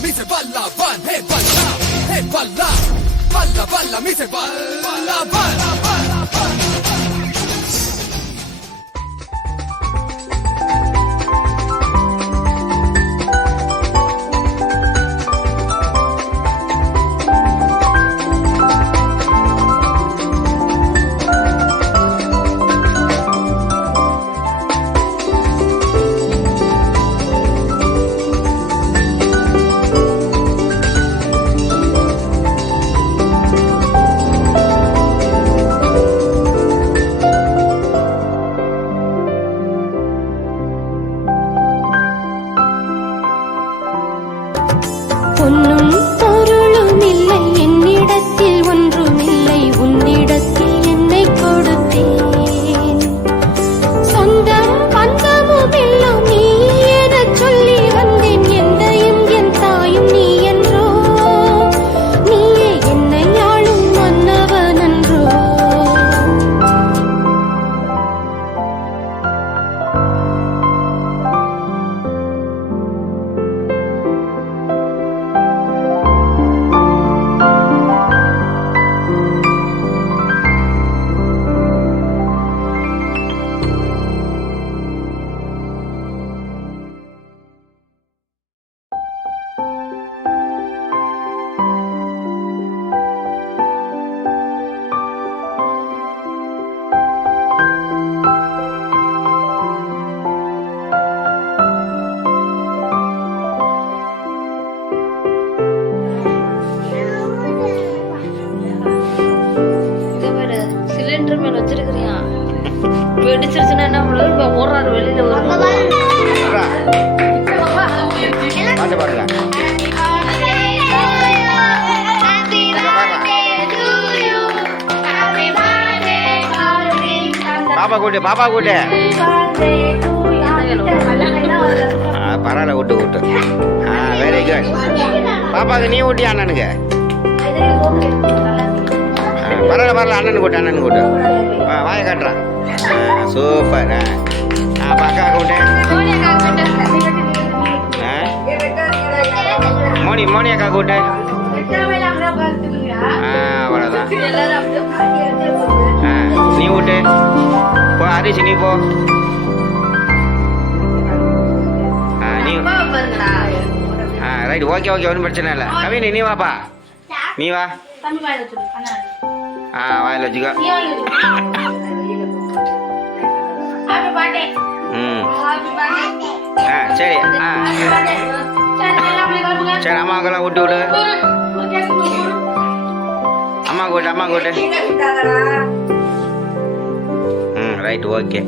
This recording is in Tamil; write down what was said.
mise balla van, hey balla, hey balla, balla balla mise balla van. பொன்னும் பொருளும் இல்லை என்னிடத்தில் ஒன்றுமில்லை உன்னிடத்தில் என்னை கொடுத்தேன் சொந்தம் பந்தமும் எல்லாம் நீ எனச் சொல்லி வந்தேன் எந்தையும் என் தாயும் நீ என்றோ நீயே என்னை ஆளும் மன்னவன் என்றோ சிலிண்டர் மேல வச்சிருக்கிறியா வெடிச்சிருச்சுன்னா என்ன பண்ணுறது ஓடுறாரு வெளியில பாப்பா கூட்டு பாப்பா கூட்டு பரவாயில்ல விட்டு விட்டு வெரி குட் பாப்பாவுக்கு நீ ஊட்டியா அண்ணனுக்கு பரவாயில்ல பரவாயில்ல அண்ணன் கூட்டு வாய காட்டுறான் சூப்பர் அக்கா கூட்டு மோனி அக்கா கூட்டு அவ்வளோதான் நீ விட்டு போ ஹரிஷ் நீ போ நீ ரைட் ஓகே ஒன்றும் பிரச்சனை இல்லை கவினி நீ வாப்பா நீ வா வாயில் வச்சுக்கோ சரி சரி அம்மாவுக்கெல்லாம் விட்டு விடு அம்மா கூட்டு ரைட் ஓகே